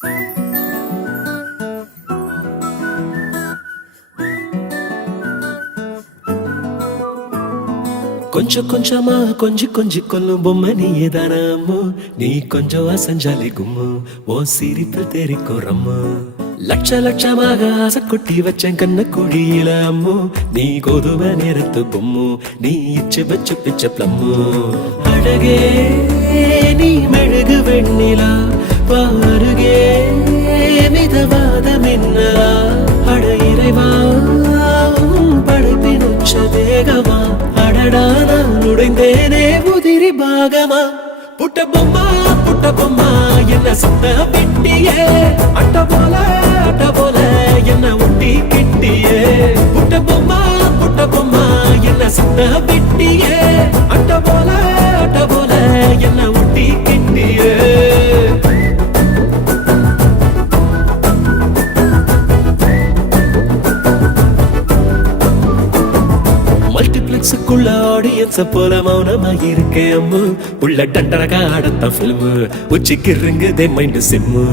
கொஞ்சம் கொஞ்சமா கொஞ்சி கொஞ்சி கொல்லும் பொம்மை நீயே தானம்மோ. நீ கொஞ்சம் அசஞ்சாலே கும்மு, ஓ சிரிப்பில் தெரிக்கும் ரம்மு. லட்ச லட்சமாக ஆசை கொட்டி வச்சேன் கண்ண குழியில அம்மோ. நீ கோதுமை நேரத்து பொம்மு, நீ இச்சு வச்சு பிச்ச பிளம்மு. அழகே நீ மெழுகு வெண்ணிலா, பாருகே மிதவாத மின்னலா. அட இறைவா படைப்பின் உச்ச வேகமா, அடடா நான் உடைந்தேனே உதிரி பாகமா. புட்ட பொம்மா என்ன சுத்த விட்டியே, அட்ட போல என்ன ஒட்டி கிட்டியே. புட்ட பொம்மா என்ன சுத்த விட்டியே, அட்ட போல என்ன ஒட்டி கிட்டியே. மல்டிப்ளெக்ஸுக்குள்ள ஆடியன்ஸ போல மௌனமா இருக்கேன் அம்மு. உள்ள டண்டரகா ஆடத்தான் ஃபில்மு, உச்சிக்கு இருங்குதே மைண்டு சிம்மு.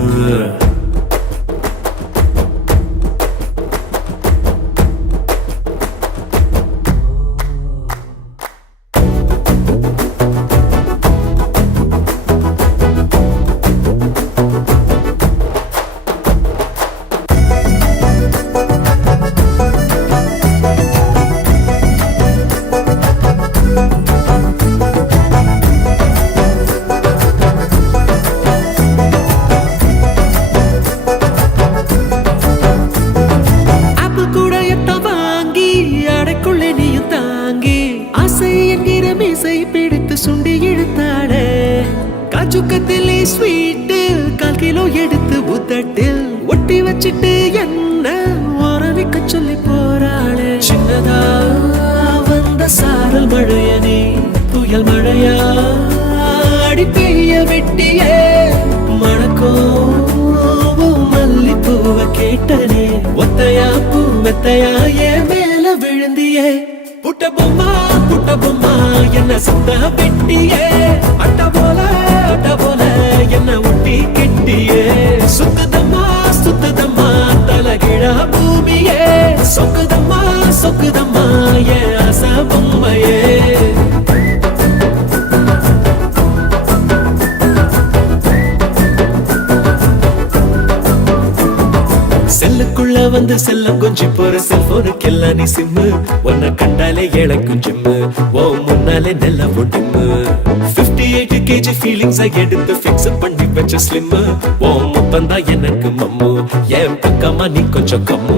பிடித்து சுண்டி இழுத்தாளே காச்சுக்கத்திலே ஸ்வீட்டு, 1/4 கிலோ எடுத்து உதட்டில் ஒட்டி வச்சிட்டு என்ன ஓரவிக்க சொல்லி போறாளே. சின்னதா வந்த சாரல் மழையனே புயல் மழையா அடி பெய்ய வெட்டியே. மணக்கோ மல்லிப்பூவ கேட்டனே, ஒத்தையா பூ மெத்தையா என் மேல விழுந்தியே. புட்ட பொம்மா என்ன சுத்த வெட்டியே, அட்ட போல என்ன ஒட்டி கிட்டியே. சுத்துதம்மா தலகிழா பூமியே, சொக்குதம்மா என் ஆசை பொம்மையே. செல்லுக்குள்ள வந்து செல்லம் கொஞ்சி போற செல்போனுக்கு எல்லாம் நீ சிம்மு. உன்னை கண்டாலே இழக்கும் ஜிம்மு, ஓ முன்னாலே நெல்ல ஒட்டுமு. 58 kg ஃபீலிங்ஸ் எடுத்து ஃபிக்ஸ் பண்ணி வச்ச ஸ்லிம்மு, ஓ முப்பந்தா எனக்கு மம்மு. என் பக்கமா நீ கொஞ்சம் கம்மு.